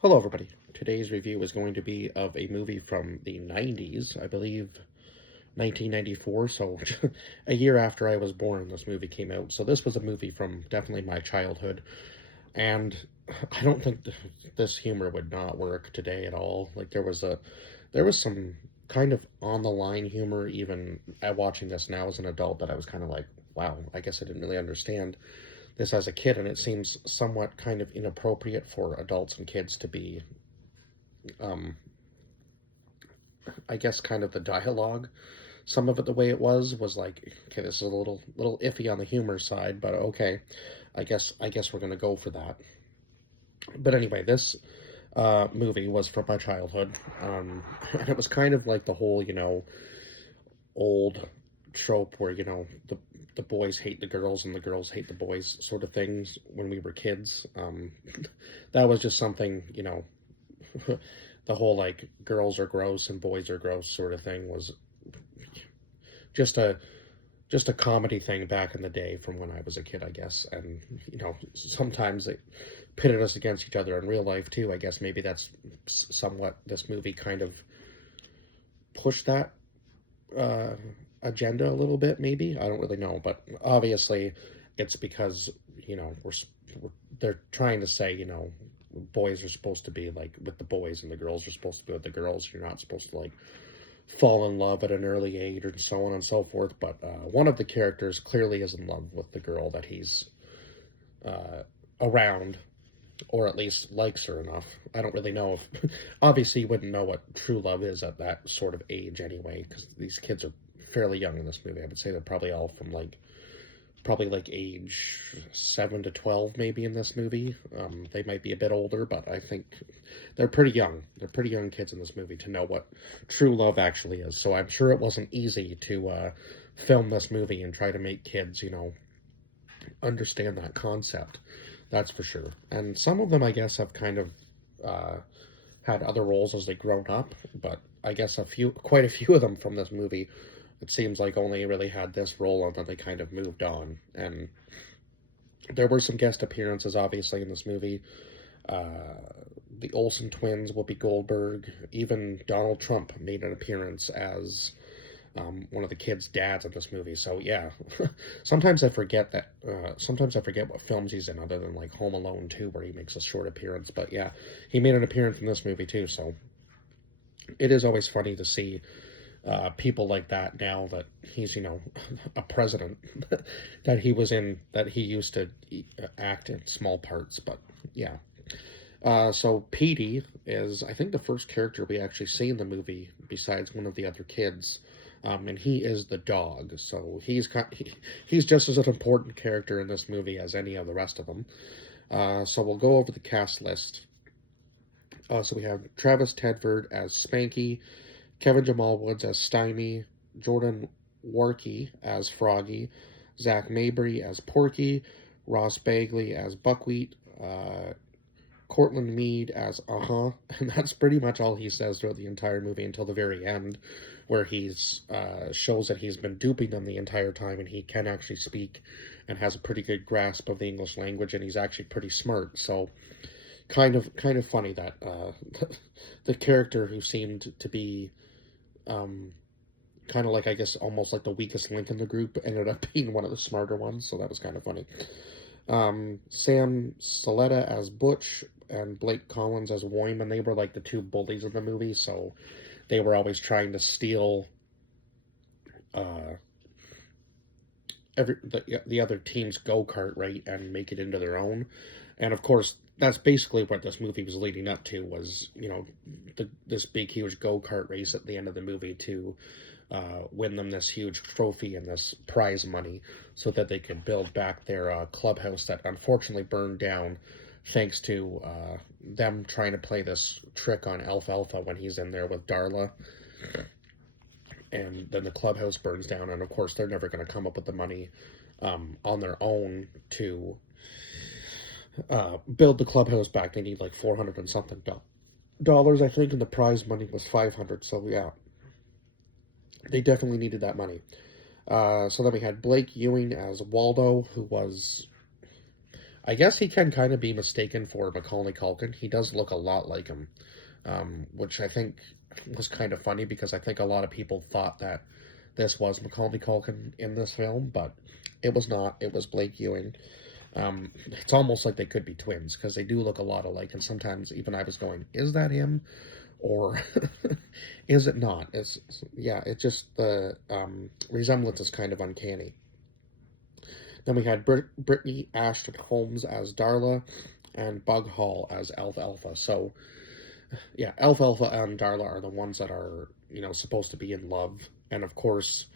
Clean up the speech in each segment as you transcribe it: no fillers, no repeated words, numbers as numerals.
Hello, everybody. Today's review is going to be of a movie from the 90s, I believe 1994, so a year after I was born, this movie came out. So this was a movie from definitely my childhood, and I don't think this humor would not work today at all. Like there was some kind of on the line humor even at watching this now as an adult that I was kind of like, wow, I guess I didn't really understand this as a kid, and it seems somewhat kind of inappropriate for adults and kids to be um, I guess kind of the dialogue. Some of it, the way it was like, okay, this is a little iffy on the humor side, but okay, I guess we're gonna go for that. But anyway, this movie was from my childhood, and it was kind of like the whole old trope where the boys hate the girls and the girls hate the boys sort of things when we were kids. That was just something the whole like girls are gross and boys are gross sort of thing was just a just a comedy thing back in the day from when I was a kid, I guess. And sometimes they pitted us against each other in real life too. I guess maybe that's somewhat this movie kind of pushed that uh, agenda a little bit. Maybe I don't really know, but obviously it's because we're they're trying to say boys are supposed to be like with the boys and the girls are supposed to be with the girls. You're not supposed to like fall in love at an early age and so on and so forth. But one of the characters clearly is in love with the girl that he's uh, around, or at least likes her enough. I don't really know if, obviously, you wouldn't know what true love is at that sort of age anyway, because these kids are fairly young in this movie. I would say they're probably all from like probably like age 7 to 12 maybe in this movie. They might be a bit older, but I think they're pretty young. They're pretty young kids in this movie to know what true love actually is. So I'm sure it wasn't easy to film this movie and try to make kids understand that concept. That's for sure. And some of them, I guess, have kind of uh, had other roles as they grown up, but I guess quite a few of them from this movie, it seems like only really had this role and then they kind of moved on. And there were some guest appearances, obviously, in this movie. The Olsen twins, Whoopi Goldberg, even Donald Trump made an appearance as one of the kids' dads in this movie. So yeah, sometimes I forget that. Sometimes I forget what films he's in, other than like Home Alone 2, where he makes a short appearance. But yeah, he made an appearance in this movie too. So it is always funny to see people like that now that he's a president that he used to act in small parts. But yeah. So Petey is, I think, the first character we actually see in the movie besides one of the other kids, and he is the dog. So he's just as an important character in this movie as any of the rest of them. So we'll go over the cast list. So we have Travis Tedford as Spanky, Kevin Jamal Woods as Stymie, Jordan Warkey as Froggy, Zach Mabry as Porky, Ross Bagley as Buckwheat, Cortland Mead as and that's pretty much all he says throughout the entire movie until the very end, where he's shows that he's been duping them the entire time and he can actually speak and has a pretty good grasp of the English language and he's actually pretty smart. So kind of funny that the character who seemed to be um, kind of like, I guess, almost like the weakest link in the group ended up being one of the smarter ones. So that was kind of funny. Sam Saletta as Butch and Blake Collins as Wyman. They were like the two bullies of the movie, so they were always trying to steal uh, the other team's go kart, right, and make it into their own. And of course, that's basically what this movie was leading up to, was this big huge go kart race at the end of the movie to win them this huge trophy and this prize money so that they could build back their clubhouse that unfortunately burned down thanks to them trying to play this trick on Alfalfa when he's in there with Darla. And then the clubhouse burns down, and of course they're never going to come up with the money on their own to build the clubhouse back. They need like 400 and something dollars, I think, and the prize money was 500. So yeah, they definitely needed that money. So then we had Blake Ewing as Waldo, who was, I guess he can kind of be mistaken for Macaulay Culkin. He does look a lot like him, which I think was kind of funny because I think a lot of people thought that this was Macaulay Culkin in this film, but it was not. It was Blake Ewing. It's almost like they could be twins because they do look a lot alike, and sometimes even I was going, "Is that him?" or "Is it not?" Yeah, it's just the resemblance is kind of uncanny. Then we had Brittany Ashton Holmes as Darla and Bug Hall as Alfalfa. So yeah, Alfalfa and Darla are the ones that are supposed to be in love, and of course,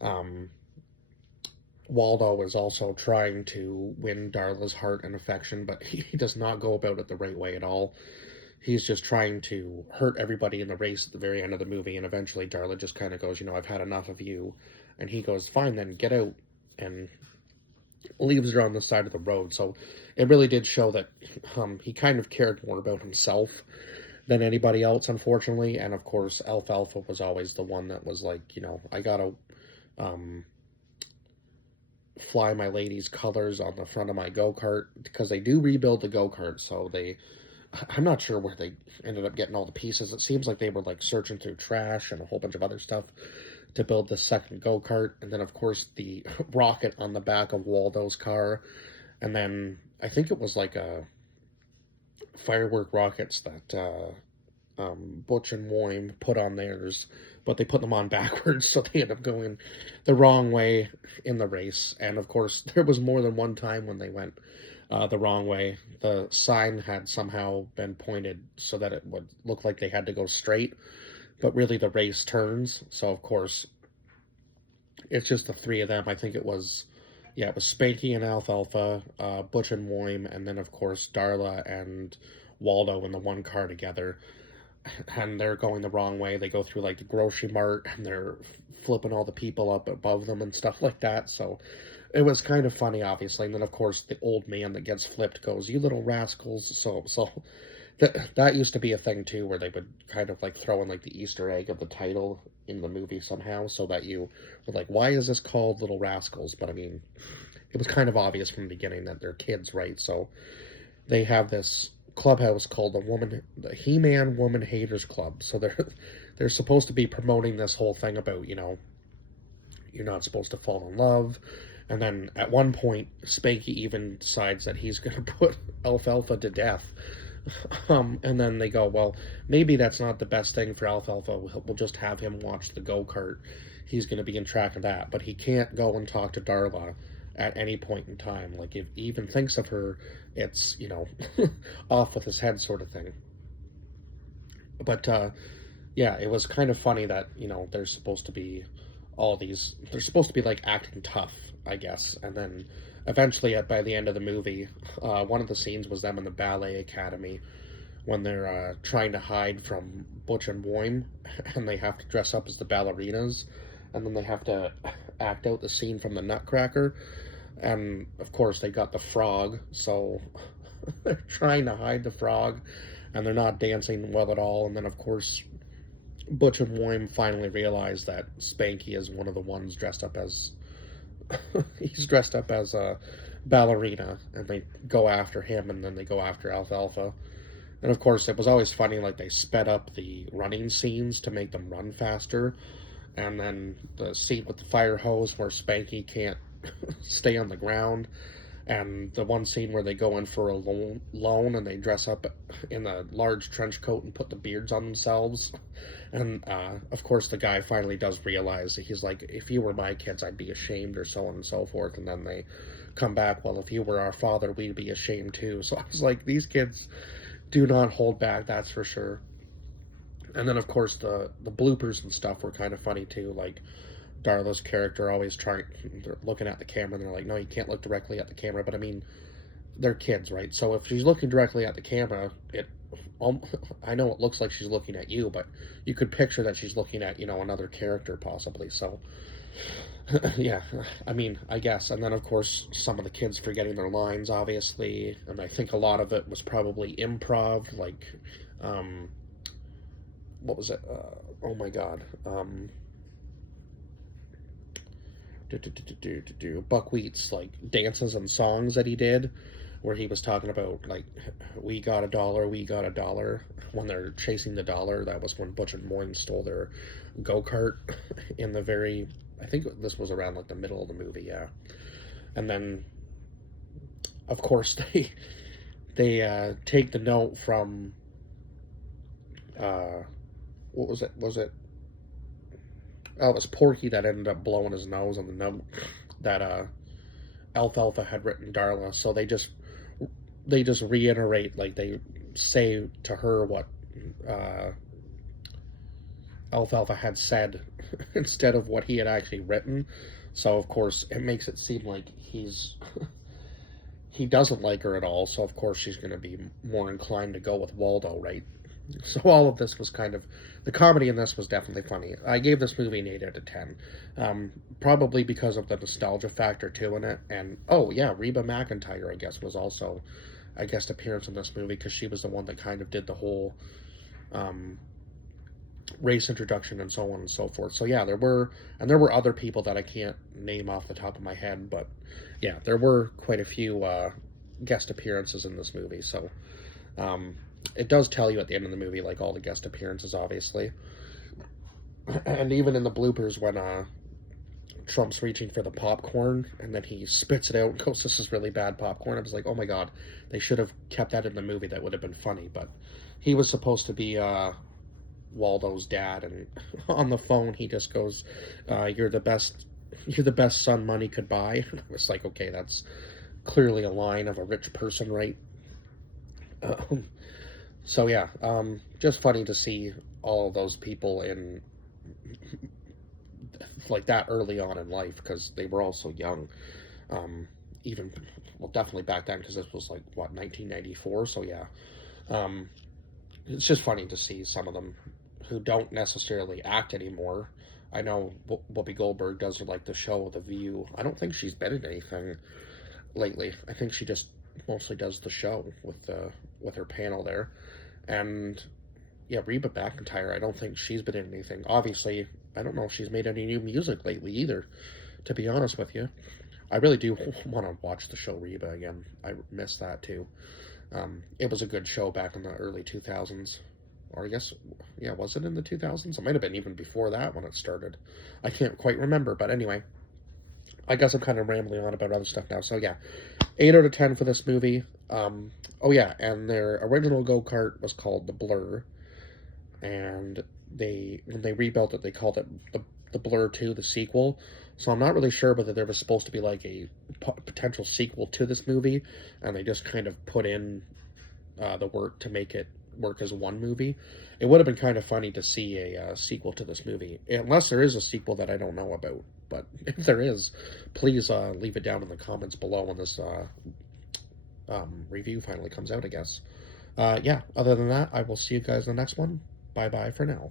um, Waldo is also trying to win Darla's heart and affection, but he does not go about it the right way at all. He's just trying to hurt everybody in the race at the very end of the movie, and eventually Darla just kind of goes, I've had enough of you, and he goes, fine, then get out, and leaves her on the side of the road. So it really did show that he kind of cared more about himself than anybody else, unfortunately. And of course, Alfalfa was always the one that was like, I gotta um, fly my lady's colors on the front of my go-kart, because they do rebuild the go-kart. So I'm not sure where they ended up getting all the pieces. It seems like they were like searching through trash and a whole bunch of other stuff to build the second go-kart. And then of course the rocket on the back of Waldo's car. And then I think it was like a firework rockets that Butch and Moyne put on theirs, but they put them on backwards, so they end up going the wrong way in the race. And of course, there was more than one time when they went the wrong way. The sign had somehow been pointed so that it would look like they had to go straight, but really the race turns. So of course, it's just the three of them. I think it was, yeah, it was Spanky and Alfalfa, Butch and Moyne, and then of course Darla and Waldo in the one car together. And they're going the wrong way. They go through like the grocery mart, and they're flipping all the people up above them and stuff like that. So it was kind of funny, obviously. And then of course the old man that gets flipped goes, "You little rascals!" So that used to be a thing too, where they would kind of like throw in like the Easter egg of the title in the movie somehow, so that you were like, "Why is this called Little Rascals?" But I mean, it was kind of obvious from the beginning that they're kids, right? So they have this clubhouse called the He-Man Woman Haters Club. So they're supposed to be promoting this whole thing about, you're not supposed to fall in love. And then at one point, Spanky even decides that he's going to put Alfalfa to death. And then they go, well, maybe that's not the best thing for Alfalfa. We'll just have him watch the go-kart. He's going to be in track of that. But he can't go and talk to Darla at any point in time. Like, if he even thinks of her, it's, off with his head sort of thing. But, yeah, it was kind of funny that, there's supposed to be they're supposed to be, like, acting tough, I guess. And then eventually, by the end of the movie, one of the scenes was them in the ballet academy when they're trying to hide from Butch and Moyne, and they have to dress up as the ballerinas, and then they have to act out the scene from the Nutcracker. And of course they got the frog, so they're trying to hide the frog, and they're not dancing well at all. And then of course Butch and Moyne finally realize that Spanky is one of the ones dressed up as he's dressed up as a ballerina, and they go after him, and then they go after Alfalfa. And of course it was always funny, like they sped up the running scenes to make them run faster. And then the scene with the fire hose where Spanky can't stay on the ground, and the one scene where they go in for a loan and they dress up in a large trench coat and put the beards on themselves. And of course the guy finally does realize that he's like, if you were my kids, I'd be ashamed, or so on and so forth. And then they come back, well, if you were our father, we'd be ashamed too. So I was like, these kids do not hold back, that's for sure. And then of course the bloopers and stuff were kind of funny too, like Darla's character always they're looking at the camera, and they're like, no, you can't look directly at the camera. But I mean, they're kids, right? So if she's looking directly at the camera, I know it looks like she's looking at you, but you could picture that she's looking at, another character possibly. So yeah, I mean, I guess. And then of course some of the kids forgetting their lines, obviously, and I think a lot of it was probably improv, like what was it, oh my god, Buckwheat's like dances and songs that he did. where he was talking about like we got a dollar, we got a dollar when they're chasing the dollar. That was when Butch and Moyne stole their go kart in the very. I think this was around like the middle of the movie, yeah. And then, of course, they take the note from uh, what was it? Was it? Oh, it was Porky that ended up blowing his nose on the note that Alfalfa had written Darla. So they just reiterate, like they say to her what uh, Alfalfa had said instead of what he had actually written. So of course it makes it seem like he doesn't like her at all. So of course she's going to be more inclined to go with Waldo, right? So all of this was kind of the comedy in this was definitely funny. I gave this movie an 8 out of 10, probably because of the nostalgia factor too in it. And oh yeah, Reba McEntire I guess was also a guest appearance in this movie because she was the one that kind of did the whole um, race introduction and so on and so forth. So yeah, there were other people that I can't name off the top of my head, but yeah, there were quite a few guest appearances in this movie. So um, it does tell you at the end of the movie, like all the guest appearances, obviously, and even in the bloopers when Trump's reaching for the popcorn and then he spits it out and goes, "This is really bad popcorn." I was like, oh my god, they should have kept that in the movie. That would have been funny. But he was supposed to be Waldo's dad, and on the phone he just goes, "You're the best. You're the best son money could buy." It's like, okay, that's clearly a line of a rich person, right? Um, so yeah, just funny to see all of those people in like that early on in life because they were all so young. Even well, definitely back then because this was like what 1994. So yeah, um, it's just funny to see some of them who don't necessarily act anymore. I know Whoopi Goldberg does like the show The View. I don't think she's been in anything lately. I think she just mostly does the show with her panel there. And yeah, Reba McEntire, I don't think she's been in anything. Obviously, I don't know if she's made any new music lately either, to be honest with you. I really do want to watch the show Reba again. I miss that too. It was a good show back in the early 2000s. Or I guess, yeah, was it in the 2000s? It might have been even before that when it started. I can't quite remember, but anyway, I guess I'm kind of rambling on about other stuff now. So yeah, 8 out of 10 for this movie. Oh yeah, and their original go kart was called the Blur, and when they rebuilt it, they called it the Blur 2, the sequel. So I'm not really sure whether there was supposed to be like a potential sequel to this movie, and they just kind of put in the work to make it work as one movie. It would have been kind of funny to see a sequel to this movie, unless there is a sequel that I don't know about. But if there is, please leave it down in the comments below when this review finally comes out, I guess. Yeah, other than that, I will see you guys in the next one. Bye bye for now.